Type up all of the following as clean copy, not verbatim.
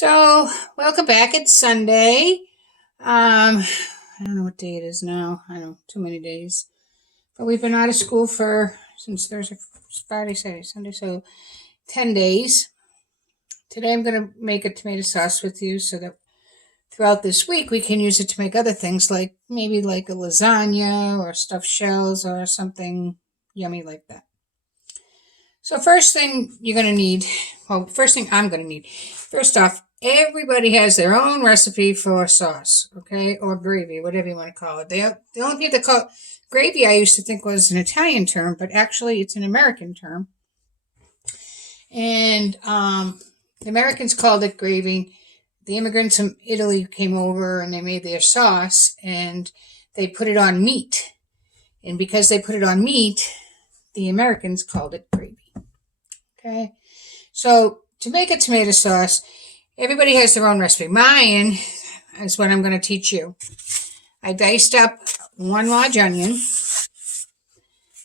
So, welcome back. It's Sunday. I don't know what day it is now. I don't know, too many days. But we've been out of school since Thursday, Friday, Saturday, Sunday, so 10 days. Today I'm going to make a tomato sauce with you so that throughout this week we can use it to make other things like maybe like a lasagna or stuffed shells or something yummy like that. So first thing you're going to need, first thing I'm going to need, first off, everybody has their own recipe for sauce, okay, or gravy, whatever you want to call it. The only thing they call it, gravy I used to think was an Italian term, but actually it's an American term. And the Americans called it gravy. The immigrants from Italy came over and they made their sauce and they put it on meat. And because they put it on meat, the Americans called it gravy. Okay, so to make a tomato sauce, everybody has their own recipe. Mine is what I'm going to teach you. I diced up one large onion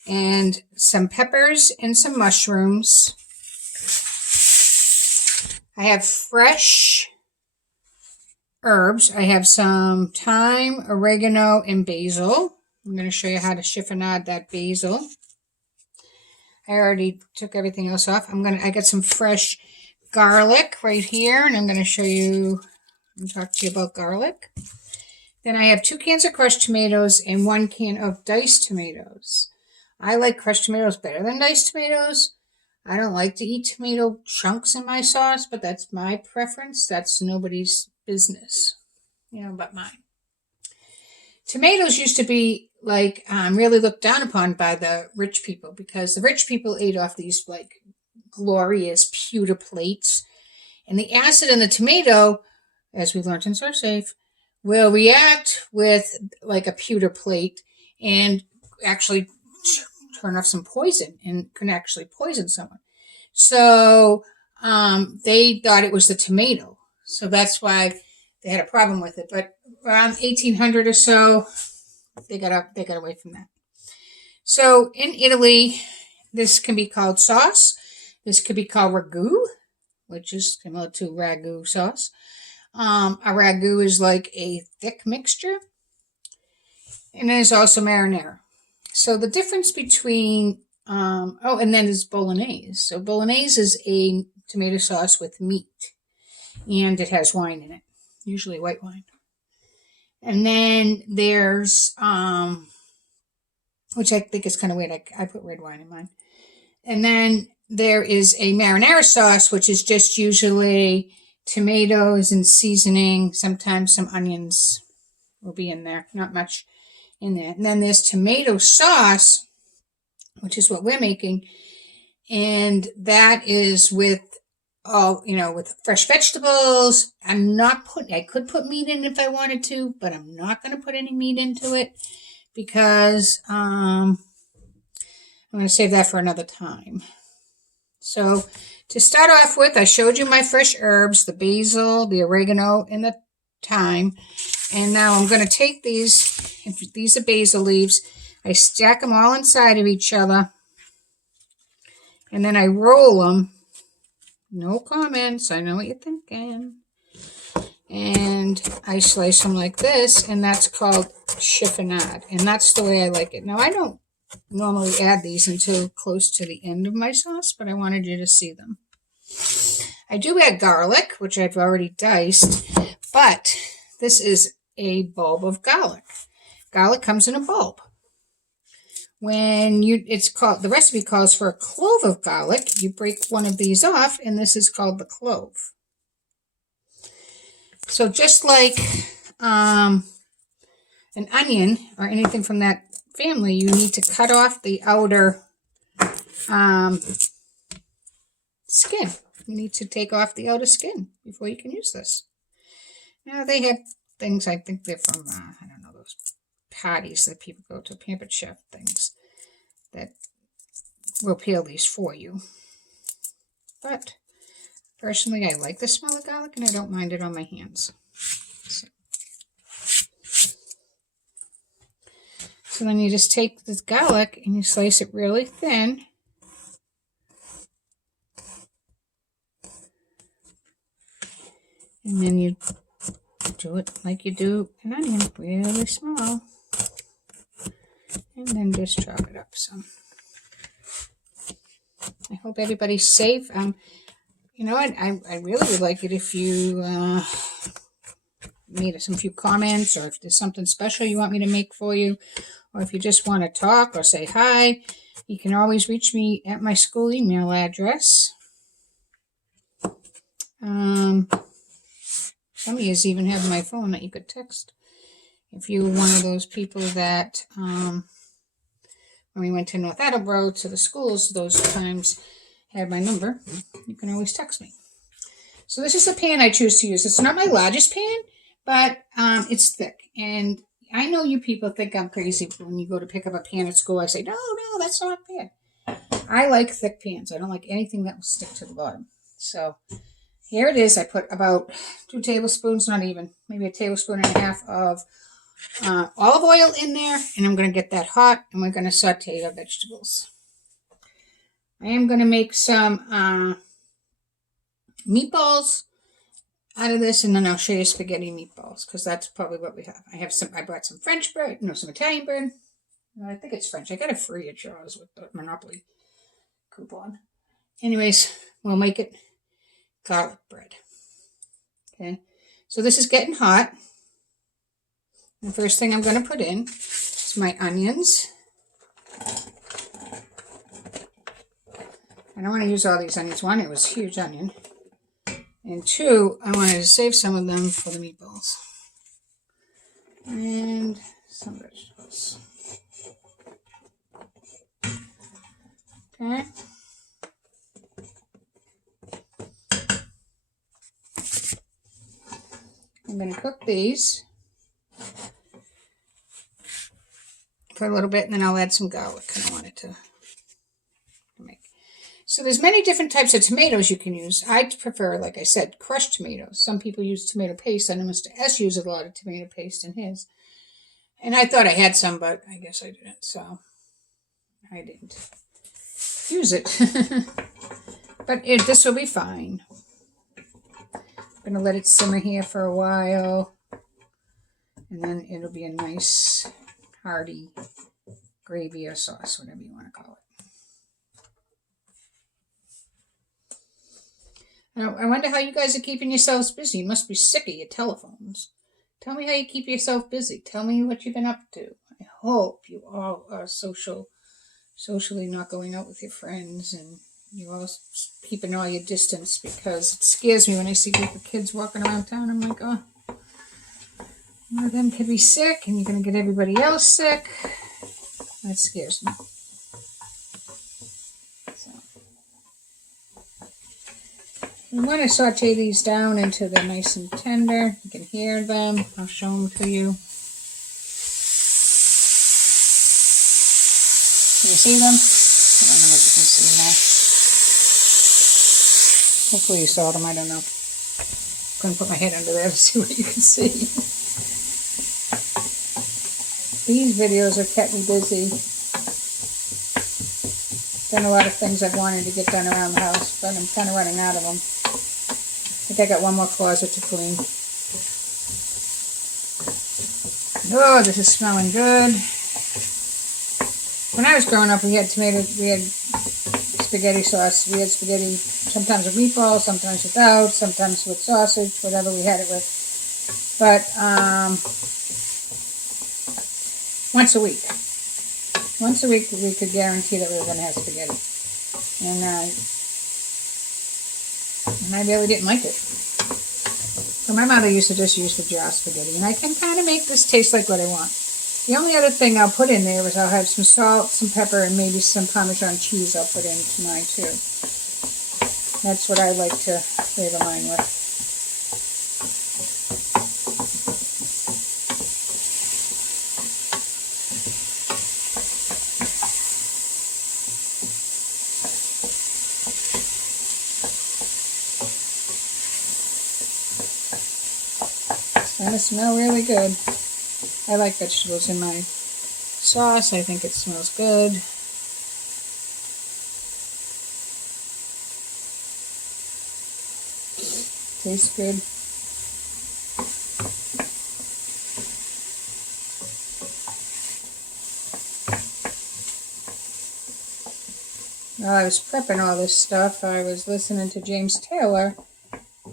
and some peppers and some mushrooms. I have fresh herbs. I have some thyme, oregano, and basil. I'm going to show you how to chiffonade that basil. I already took everything else off. I got some fresh garlic right here, and I'm going to show you and talk to you about garlic. Then I have 2 cans of crushed tomatoes and 1 can of diced tomatoes. I like crushed tomatoes better than diced tomatoes. I don't like to eat tomato chunks in my sauce, but that's my preference. That's nobody's business, but mine. Tomatoes used to be really looked down upon by the rich people because the rich people ate off these glorious pewter plates, and the acid in the tomato, as we learned in SourceSafe, will react with like a pewter plate and actually turn off some poison and can actually poison someone. So they thought it was the tomato, so that's why they had a problem with it. But around 1800 or so, they got away from that. So in Italy, this can be called sauce. This could be called ragu, which is similar to ragu sauce. A ragu is like a thick mixture. And there's also marinara. So the difference between, and then there's bolognese. So bolognese is a tomato sauce with meat. And it has wine in it, usually white wine. And then there's, which I think is kind of weird. I put red wine in mine. And then there is a marinara sauce, which is just usually tomatoes and seasoning. Sometimes some onions will be in there. Not much in there. And then there's tomato sauce, which is what we're making. And that is with with fresh vegetables. I could put meat in if I wanted to, but I'm not going to put any meat into it because I'm going to save that for another time. So to start off with, I showed you my fresh herbs, the basil, the oregano, and the thyme. And now I'm going to take these are basil leaves, I stack them all inside of each other, and then I roll them. No comments, I know what you're thinking. And I slice them like this, and that's called chiffonade. And that's the way I like it. Now, I don't normally add these until close to the end of my sauce, but I wanted you to see them. I do add garlic, which I've already diced, but this is a bulb of garlic. Garlic comes in a bulb. The recipe calls for a clove of garlic. You break one of these off, and this is called the clove. So just like an onion or anything from that family, you need to cut off the outer skin. You need to take off the outer skin before you can use this. Now they have things, I think they're from, I don't know, those parties that people go to, Pampered Chef things, that will peel these for you. But personally, I like the smell of garlic and I don't mind it on my hands. So then you just take this garlic and you slice it really thin. And then you do it like you do an onion, really small. And then just chop it up some. I hope everybody's safe. You know what? I really would like it if you made some few comments, or if there's something special you want me to make for you, or if you just want to talk or say hi, you can always reach me at my school email address. Some of you even have my phone that you could text. If you were one of those people that, when we went to North Attleboro to the schools, those times had my number, you can always text me. So this is the pan I choose to use. It's not my largest pan, but it's thick. And I know you people think I'm crazy when you go to pick up a pan at school. I say, no, that's not a pan. I like thick pans. I don't like anything that will stick to the bottom. So here it is. I put about 2 tablespoons, not even, maybe a tablespoon and a half of olive oil in there. And I'm going to get that hot, and we're going to saute our vegetables. I am going to make some meatballs out of this, and then I'll show you spaghetti meatballs, because that's probably what we have. I bought some French bread, some Italian bread. No, I think it's French. I got it free at Jaws with the Monopoly coupon. Anyways, we'll make it garlic bread. Okay, so this is getting hot. The first thing I'm going to put in is my onions. I don't want to use all these onions. One, it was a huge onion. And 2, I wanted to save some of them for the meatballs. And some vegetables. Okay. I'm going to cook these for a little bit, and then I'll add some garlic. I want it to make. So there's many different types of tomatoes you can use. I prefer, like I said, crushed tomatoes. Some people use tomato paste. I know Mr. S uses a lot of tomato paste in his. And I thought I had some, but I guess I didn't. So I didn't use it. But this will be fine. I'm going to let it simmer here for a while. And then it'll be a nice, hearty gravy or sauce, whatever you want to call it. I wonder how you guys are keeping yourselves busy. You must be sick of your telephones. Tell me how you keep yourself busy. Tell me what you've been up to. I hope you all are socially not going out with your friends, and you all keeping all your distance, because it scares me when I see a group of kids walking around town. I'm like, oh, one of them could be sick, and you're going to get everybody else sick. That scares me. We want to saute these down until they're nice and tender. You can hear them. I'll show them to you. Can you see them? I don't know what you can see now. Hopefully you saw them. I don't know. I'm going to put my head under there to see what you can see. These videos have kept me busy. Done a lot of things I've wanted to get done around the house, but I'm kind of running out of them. I think I got one more closet to clean. Oh, this is smelling good. When I was growing up, we had spaghetti sauce. We had spaghetti sometimes with meatballs, sometimes without, sometimes with sausage, whatever we had it with. But once a week. Once a week, we could guarantee that we were going to have spaghetti. And I really didn't like it. So my mother used to just use the jar spaghetti. And I can kind of make this taste like what I want. The only other thing I'll put in there is I'll have some salt, some pepper, and maybe some Parmesan cheese I'll put into mine too. That's what I like to flavor mine with. It's going to smell really good. I like vegetables in my sauce. I think it smells good. Tastes good. While I was prepping all this stuff, I was listening to James Taylor.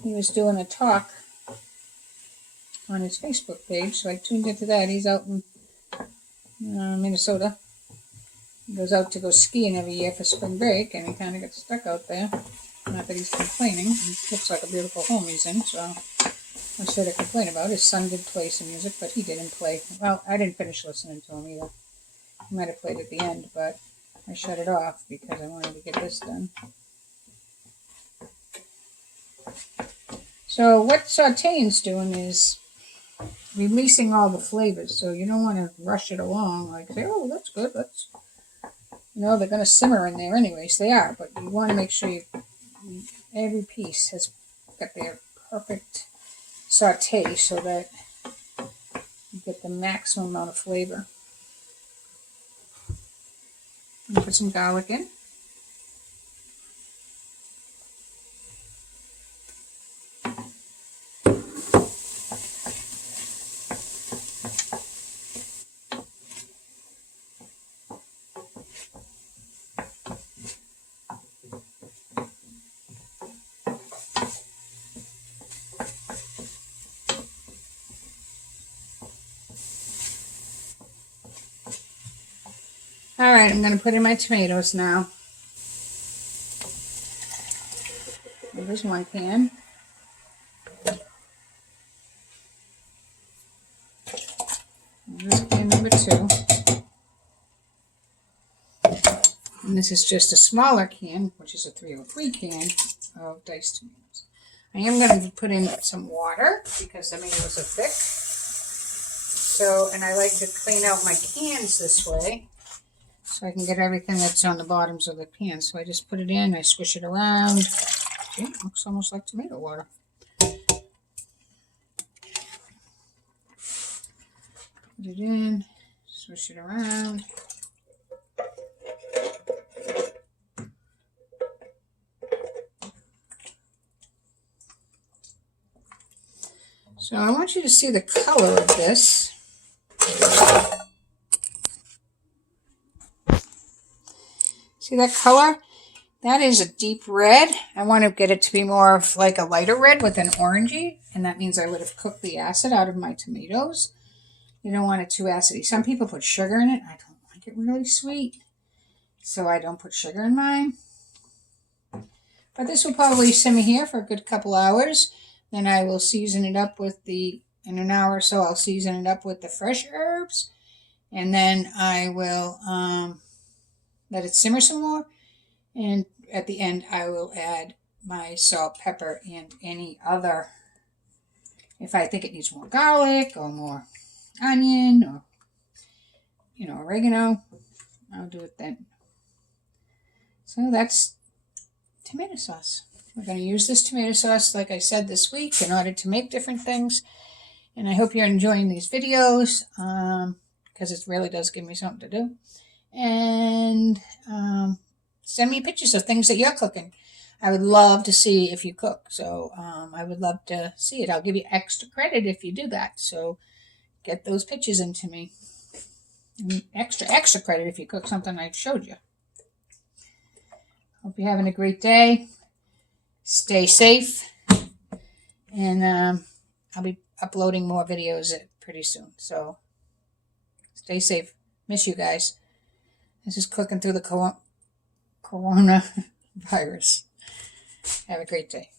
He was doing a talk on his Facebook page, so I tuned into that. He's out in Minnesota. He goes out to go skiing every year for spring break, and he kind of got stuck out there. Not that he's complaining. It looks like a beautiful home he's in, so I sort of complain about. His son did play some music, but he didn't play. Well, I didn't finish listening to him either. He might have played at the end, but I shut it off because I wanted to get this done. So what sauteing's doing is releasing all the flavors. So you don't want to rush it along, like say, oh, that's good. They're going to simmer in there anyways. They are, but you want to make sure every piece has got their perfect saute so that you get the maximum amount of flavor. And put some garlic in. All right, I'm going to put in my tomatoes now. There's one can. There's can number 2. And this is just a smaller can, which is a 303 can of diced tomatoes. I am going to put in some water because the tomatoes are thick. So, and I like to clean out my cans this way, so I can get everything that's on the bottoms of the pan. So I just put it in, I swish it around. See, it looks almost like tomato water. Put it in, swish it around. So I want you to see the color of this. See that color? That is a deep red. I want to get it to be more of like a lighter red with an orangey, and that means I would have cooked the acid out of my tomatoes. You don't want it too acidy. Some people put sugar in it. I don't like it really sweet, so I don't put sugar in mine. But this will probably simmer here for a good couple hours. Then I will season it up with in an hour or so, I'll season it up with the fresh herbs. And then I will let it simmer some more. And at the end, I will add my salt, pepper, and any other, if I think it needs more garlic or more onion or, oregano, I'll do it then. So that's tomato sauce. We're going to use this tomato sauce, like I said, this week in order to make different things. And I hope you're enjoying these videos because it really does give me something to do. And send me pictures of things that you're cooking. I would love to see if you cook. So I would love to see it. I'll give you extra credit if you do that. So get those pictures into me. And extra credit if you cook something I showed you. Hope you're having a great day. Stay safe. And I'll be uploading more videos pretty soon. So stay safe. Miss you guys. This is cooking through the coronavirus. Have a great day.